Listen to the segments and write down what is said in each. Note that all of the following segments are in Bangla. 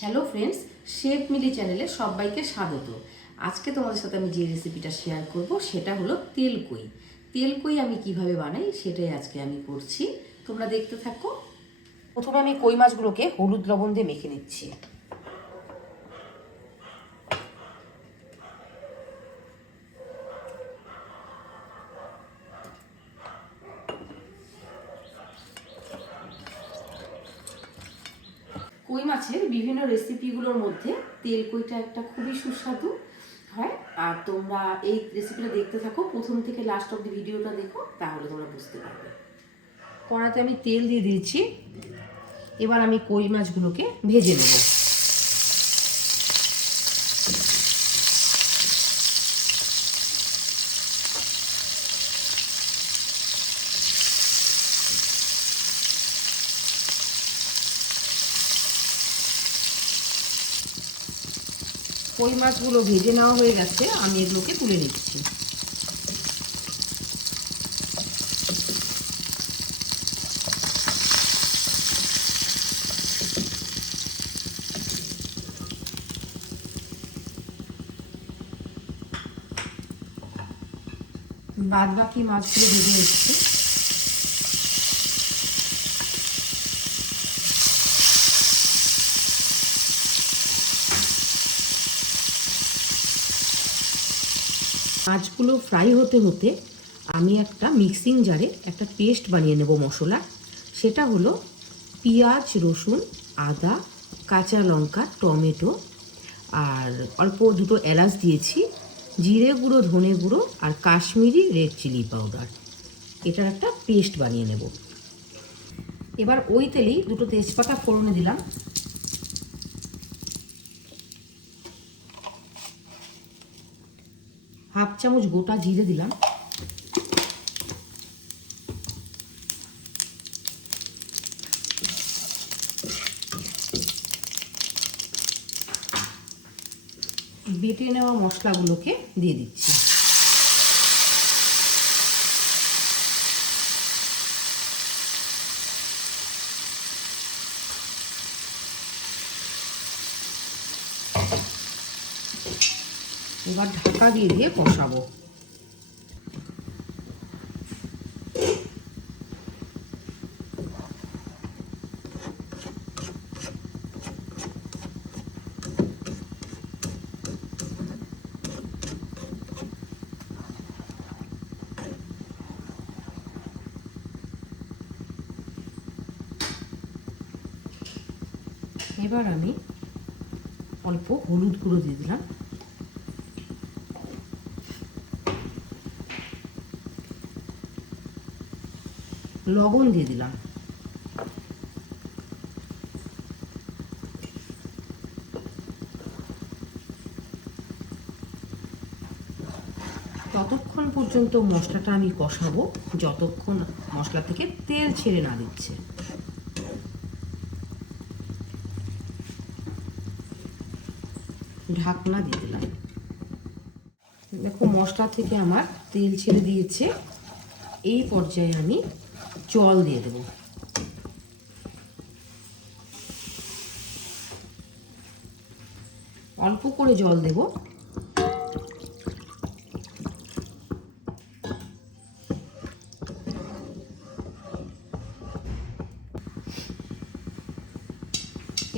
হ্যালো ফ্রেন্ডস, শেফ মিলি চ্যানেলে সবাইকে স্বাগত। আজকে তোমাদের সাথে আমি যে রেসিপিটা শেয়ার করব সেটা হলো তেলকই। তেলকই আমি কিভাবে বানাই সেটাই আজকে আমি করছি, তোমরা দেখতে থাকো। প্রথমে আমি কই মাছগুলোকে হলুদ লবণ দিয়ে মেখে নিচ্ছি। কই মাছের বিভিন্ন রেসিপিগুলোর মধ্যে তেলকইটা একটা খুবই সুস্বাদু হয়। আর তোমরা এই রেসিপিটা দেখতে থাকো, প্রথম থেকে লাস্ট অব্দি ভিডিওটা দেখো, তাহলে তোমরা বুঝতে পারবে। কড়াতে আমি তেল দিয়ে দিয়েছি, এবার আমি কই মাছগুলোকে ভেজে নেব। কই মাছগুলো ভেজে নেওয়া হয়ে গেছে, আমি এগুলোকে তুলে নিচ্ছি। বাদ বাকি মাছগুলো ভেজে নিচ্ছি। মাছগুলো ফ্রাই হতে হতে আমি একটা মিক্সিং জারে একটা পেস্ট বানিয়ে নেব মশলা। সেটা হলো পেঁয়াজ, রসুন, আদা, কাঁচা লঙ্কা, টমেটো আর অল্প দুটো এলাচ দিয়েছি, জিরে গুঁড়ো, ধনে গুঁড়ো আর কাশ্মীরি রেড চিলি পাউডার। এটার একটা পেস্ট বানিয়ে নেব। এবার ওই তেলেই দুটো তেজপাতা ফোড়নে দিলাম, হাফ চামচ গোটা জিরে দিলাম, বেটে নেওয়া মশলাগুলোকে দিয়ে দিচ্ছি। এবার ঢাকা দিয়ে দিয়ে কষাবো। এবার আমি অল্প হলুদ গুঁড়ো দিয়ে দিলাম, লবণ দিয়ে দিলাম, ততক্ষণ পর্যন্ত মশলাটা আমি কষাবো যতক্ষণ মশলা থেকে তেল ছেড়ে না দিচ্ছে। ঢাকনা দিয়ে দিলাম। দেখো মশলা থেকে আমার তেল ছেড়ে দিয়েছে। এই পর্যায়ে আমি জল দিয়ে দেব। অল্প করে জল দেব।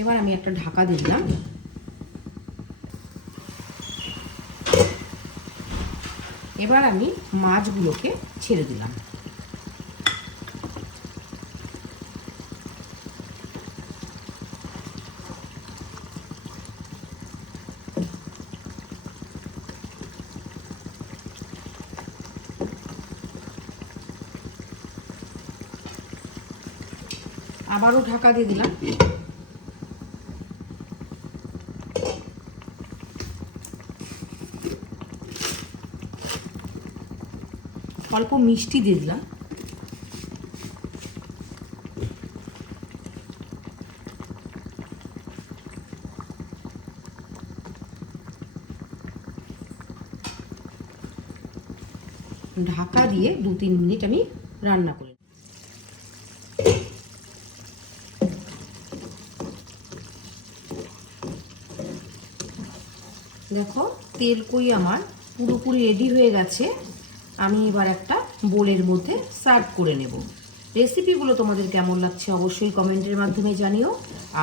এবার আমি একটা ঢাকা দিয়ে দিলাম। এবার আমি মাছগুলোকে ছেড়ে দিলাম। আবারও ঢাকা দিয়ে দিলাম। অল্প মিষ্টি দিয়ে দিলাম। ঢাকা দিয়ে 2-3 মিনিট আমি রান্না করি। দেখো তেলকই আমার পুরোপুরি রেডি হয়ে গেছে। আমি এবার একটা বোলের মধ্যে সার্ভ করে নেব। রেসিপিগুলো তোমাদের কেমন লাগছে অবশ্যই কমেন্টের মাধ্যমে জানিও।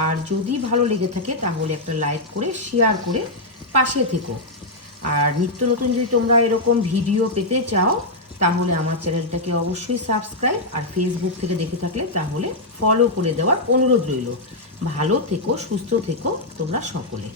আর যদি ভালো লেগে থাকে তাহলে একটা লাইক করে শেয়ার করে পাশে থেকো। আর নিত্য নতুন যদি তোমরা এরকম ভিডিও পেতে চাও তাহলে আমার চ্যানেলটাকে অবশ্যই সাবস্ক্রাইব আর ফেসবুক থেকে দেখে থাকলে তাহলে ফলো করে দেওয়ার অনুরোধ রইল। ভালো থেকো, সুস্থ থেকো তোমরা সকলে।